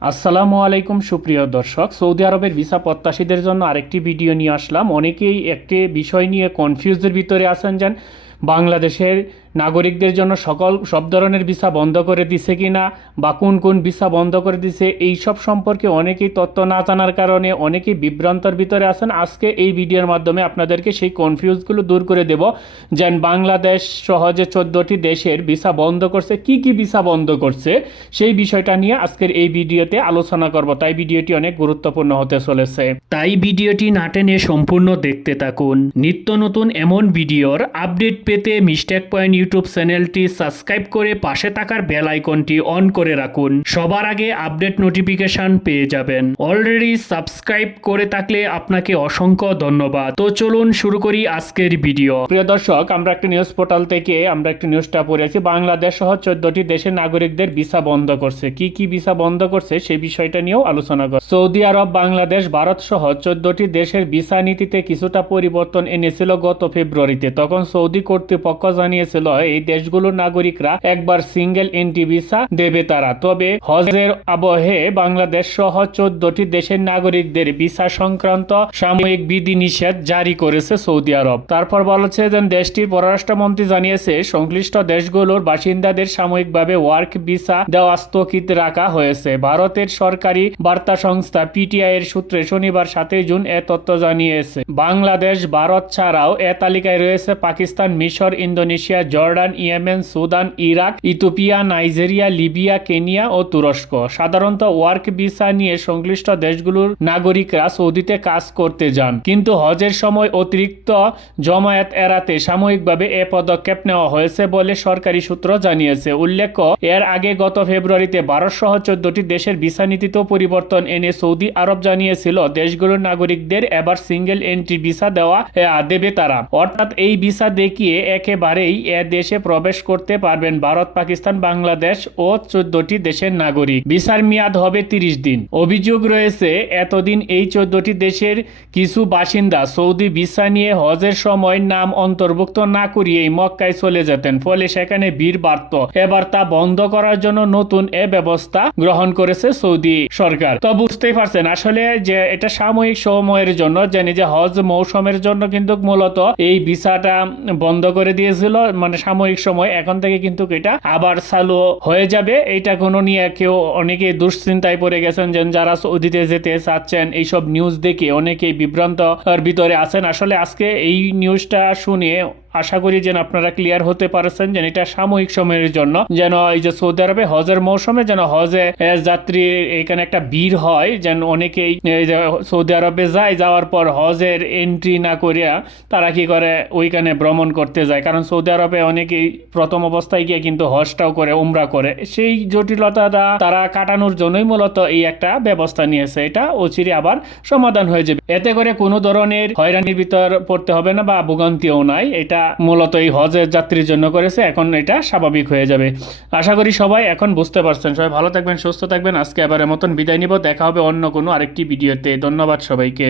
আসসালামু আলাইকুম সুপ্রিয় দর্শক, সৌদি আরবের ভিসা প্রত্যাশীদের জন্য আরেকটি ভিডিও নিয়ে আসলাম। অনেকেই একটি বিষয় নিয়ে কনফিউজের ভিতরে আছেন যেন বাংলাদেশের নাগরিকদের জন্য সব ধরনের ভিসা বন্ধ করে দিছে কিনা বা কোন কোন ভিসা বন্ধ করে দিছে এই সব সম্পর্কে অনেকেই তথ্য না জানার কারণে অনেকেই বিভ্রান্তর ভিতরে আছেন। আজকে এই ভিডিওর মাধ্যমে আপনাদেরকে সেই কনফিউজগুলো দূর করে দেব যেন বাংলাদেশ সহ যে 14টি দেশের ভিসা বন্ধ করছে, কি কি ভিসা বন্ধ করছে সেই বিষয়টা নিয়ে আজকের এই ভিডিওতে আলোচনা করব। তাই ভিডিওটি অনেক গুরুত্বপূর্ণ হতে চলেছে, তাই ভিডিওটি না টেনে সম্পূর্ণ দেখতে থাকুন। নিত্য নতুন এমন ভিডিওর আপডেট পেতে মিস্টেক পয়েন্ট ইউটিউব চ্যানেলটি সাবস্ক্রাইব করে পাশে থাকার বেল আইকনটি অন করে রাখুন, সবার আগে আপডেট নোটিফিকেশন পেয়ে যাবেন। অলরেডি সাবস্ক্রাইব করে থাকলে আপনাকে অসংখ্য ধন্যবাদ। তো চলুন শুরু করি আজকের ভিডিও। প্রিয় দর্শক, আমরা একটা নিউজ পোর্টাল থেকে একটা নিউজটা পড়েছি। বাংলাদেশ সহ 14টি দেশের নাগরিকদের ভিসা বন্ধ করছে। কি কি ভিসা বন্ধ করছে সেই বিষয়টা নিয়েও আলোচনা করব। সৌদি আরব, বাংলাদেশ, ভারত সহ 14টি দেশের ভিসা নীতিতে কিছুটা পরিবর্তন এনেছিল গত ফেব্রুয়ারিতে। তখন সৌদি কর্তৃপক্ষ জানিয়েছিল এই দেশগুলোর নাগরিকরা একবার সিঙ্গেল এন্ট্রি ভিসা দেবে তারা। তবে হজের আবহে বাংলাদেশ সহ 14টি দেশের নাগরিকদের ভিসা সংক্রান্ত সাময়িক বিধিনিষেধ জারি করেছে সৌদি আরব। তারপর বলেছে যে দেশটির পররাষ্ট্রমন্ত্রী জানিয়েছে সংশ্লিষ্ট দেশগুলোর বাসিন্দাদের সাময়িকভাবে ওয়ার্ক ভিসা দেওয়া স্থগিত রাখা হয়েছে। ভারতের সরকারি বার্তা সংস্থা পিটিআই এর সূত্রে শনিবার 7 জুন এ তথ্য জানিয়েছে। বাংলাদেশ, ভারত ছাড়াও এ তালিকায় রয়েছে পাকিস্তান, মিশর, Indonesia, Jordan, Yemen, Sudan, Iraq, Ethiopia, Nigeria, Libya, Kenya ও তুরস্ক। সাধারণত ওয়ার্ক ভিসা নিয়ে সংশ্লিষ্ট দেশগুলোর নাগরিকরা সৌদিতে কাজ করতে যান, কিন্তু হজের সময় অতিরিক্ত জমায়েত এড়াতে সাময়িকভাবে এ পদক্ষেপ নেওয়া হয়েছে বলে সরকারি সূত্র জানিয়েছে। উল্লেখ্য, এর আগে গত ফেব্রুয়ারিতে ভারত সহ 14টি দেশের ভিসা নীতিতেও পরিবর্তন এনে সৌদি আরব জানিয়েছিল দেশগুলোর নাগরিকদের এবার সিঙ্গেল এন্ট্রি ভিসা দেবে তারা। অর্থাৎ এই ভিসা দেখিয়ে একেবারেই এ দেশে প্রবেশ করতে পারবেন ভারত, পাকিস্তান, বাংলাদেশ ও 14টি দেশের নাগরিক। ভিসার মেয়াদ হবে 30 দিন। অভিযোগ রয়েছে এতদিন এই 14টি দেশের কিছু বাসিন্দা সৌদি ভিসা নিয়ে হজের সময় নাম অন্তর্ভুক্ত না করিয়েই মক্কায় চলে যেতেন, ফলে সেখানে ভিড় বাড়ত। এবার তা বন্ধ করার জন্য নতুন এ ব্যবস্থা গ্রহণ করেছে সৌদি সরকার। তো বুঝতেই পারছেন আসলে যে এটা সাময়িক সময়ের জন্য, জানি যে হজ মৌসুমের জন্য কিন্তু মূলত এই ভিসাটা বন্ধ করে দিয়েছিল, মানে সাময়িক সময়। এখন থেকে কিন্তু এটা আবার চালু হয়ে যাবে। এটা কোনো নিয়ে কেউ অনেকেই দুশ্চিন্তায় পড়ে গেছেন যে যারা সৌদিতে যেতে চাচ্ছেন এইসব নিউজ দেখে অনেকেই বিভ্রান্ত ভিতরে আছেন। আসলে আজকে এই নিউজটা শুনে আশা করি যেন আপনারা ক্লিয়ার হতে পারছেন যেন এটা সাময়িক সময়ের জন্য, যেন এই যে সৌদি আরবে হজের মৌসুমে যেন হজে যাত্রী এখানে একটা ভিড় হয়, যেন অনেকেই সৌদি আরবে যায়, যাওয়ার পর হজের এন্ট্রি না করিয়া তারা কি করে ওইখানে ভ্রমণ করতে যায়। কারণ সৌদি আরবে অনেকেই প্রথম অবস্থায় গিয়ে কিন্তু হজটাও করে, উমরা করে। সেই জটিলতাটা তারা কাটানোর জন্যই মূলত এই একটা ব্যবস্থা নিয়েছে। এটা অচিরে আবার সমাধান হয়ে যাবে। এতে করে কোনো ধরনের হয়রানির ভিতর পড়তে হবে না বা ভোগান্তিও নাই। এটা মূলত এই হজের যাত্রীর জন্য করেছে। এখন এটা স্বাভাবিক হয়ে যাবে। আশা করি সবাই এখন বুঝতে পারছেন। সবাই ভালো থাকবেন, সুস্থ থাকবেন। আজকে এবারের মতন বিদায় নিব। দেখা হবে অন্য কোনো আরেকটি ভিডিওতে। ধন্যবাদ সবাইকে।